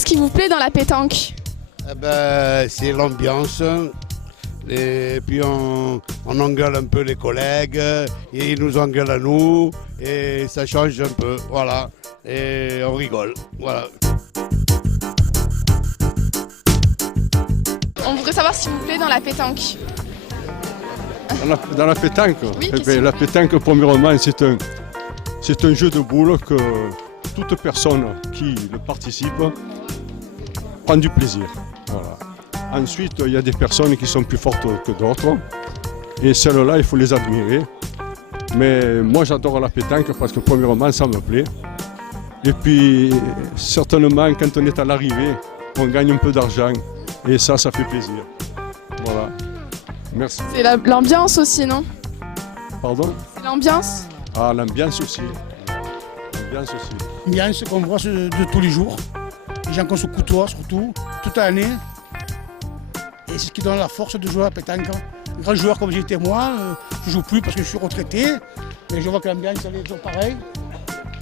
ce qui vous plaît dans la pétanque? Eh ben, c'est l'ambiance. Et puis on engueule un peu les collègues, et ils nous engueulent à nous, et ça change un peu, voilà. Et on rigole, voilà. On voudrait savoir ce qui vous plaît dans la pétanque. Dans la pétanque, Oui, la pétanque, premièrement, c'est un jeu de boules que toute personne qui le participe prend du plaisir. Voilà. Ensuite, il y a des personnes qui sont plus fortes que d'autres. Et celles-là, il faut les admirer. Mais moi, j'adore la pétanque parce que premièrement, ça me plaît. Et puis, certainement, quand on est à l'arrivée, on gagne un peu d'argent. Et ça fait plaisir. Voilà. Merci. C'est l'ambiance aussi, non? Pardon? C'est l'ambiance? Ah, l'ambiance aussi. L'ambiance aussi. L'ambiance qu'on voit de tous les jours. Les gens qu'on se côtoie surtout, toute l'année. Et c'est ce qui donne la force de jouer à la pétanque. Un grand joueur comme j'étais moi, je ne joue plus parce que je suis retraité. Mais je vois que l'ambiance elle est toujours pareille.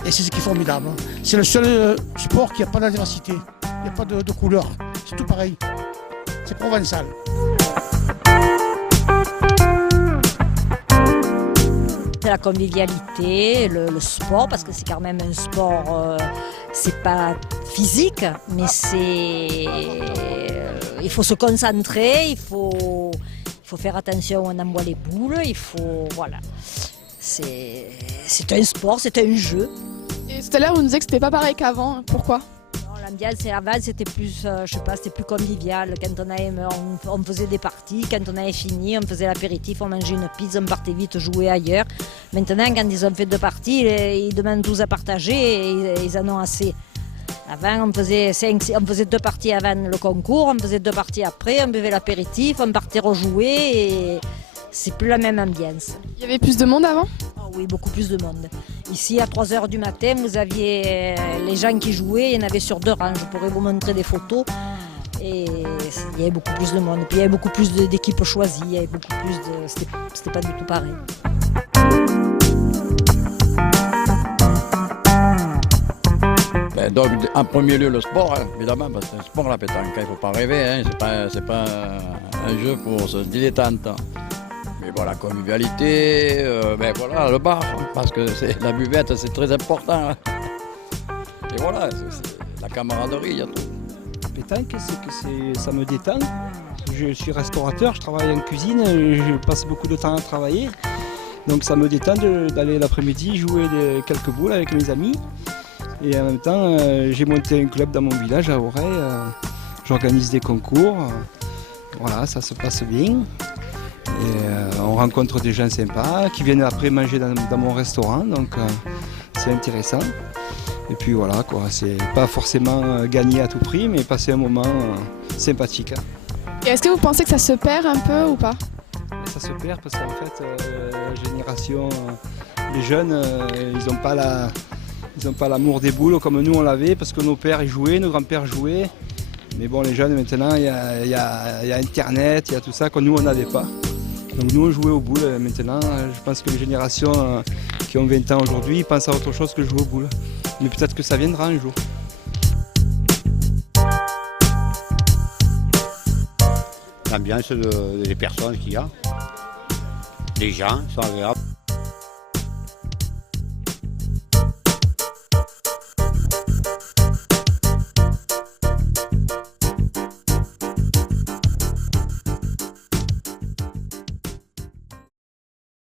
Et c'est ce qui est formidable. C'est le seul sport qui n'a pas d'adversité. Il n'y a pas de couleur. C'est tout pareil. C'est provençal. C'est la convivialité, le sport, parce que c'est quand même un sport, c'est pas physique, mais il faut se concentrer, il faut faire attention, on envoie les boules, voilà. C'est un sport, c'est un jeu. Et tout à l'heure, vous nous disiez que c'était pas pareil qu'avant. Pourquoi? L'ambiance avant c'était plus, c'était plus convivial. Quand on faisait des parties, quand on avait fini, on faisait l'apéritif, on mangeait une pizza, on partait vite jouer ailleurs. Maintenant, quand ils ont fait 2 parties, ils demandent tous à partager et ils en ont assez. Avant, on faisait 2 parties avant le concours, on faisait 2 parties après, on buvait l'apéritif, on partait rejouer et c'est plus la même ambiance. Il y avait plus de monde avant? Oui, beaucoup plus de monde. Ici, à 3 h du matin, vous aviez les gens qui jouaient, il y en avait sur 2 rangs. Je pourrais vous montrer des photos. Et il y avait beaucoup plus de monde. Et puis il y avait beaucoup plus d'équipes choisies. Il y avait beaucoup plus de... C'était pas du tout pareil. Donc, en premier lieu, le sport, hein, évidemment, parce que c'est un sport, la pétanque. Il ne faut pas rêver, hein, c'est pas un jeu pour se dilettante. Mais bon, la convivialité, voilà, le bar, parce que la buvette, c'est très important. Et voilà, c'est la camaraderie, il y a tout. La pétanque, c'est que ça me détend. Je suis restaurateur, je travaille en cuisine, je passe beaucoup de temps à travailler. Donc ça me détend d'aller l'après-midi jouer quelques boules avec mes amis. Et en même temps, j'ai monté un club dans mon village à Auray. J'organise des concours. Voilà, ça se passe bien. Et on rencontre des gens sympas qui viennent après manger dans mon restaurant, donc c'est intéressant. Et puis voilà, quoi, c'est pas forcément gagner à tout prix, mais passer un moment sympathique. Et est-ce que vous pensez que ça se perd un peu ou pas? Ça se perd parce qu'en fait, la génération, les jeunes, ils n'ont pas l'amour des boules comme nous on l'avait, parce que nos pères y jouaient, nos grands-pères jouaient. Mais bon, les jeunes maintenant, il y a Internet, il y a tout ça que nous on n'avait pas. Donc nous on jouait aux boules. Maintenant, je pense que les générations qui ont 20 ans aujourd'hui pensent à autre chose que jouer aux boules. Mais peut-être que ça viendra un jour. L'ambiance des personnes qu'il y a, les gens sont agréables.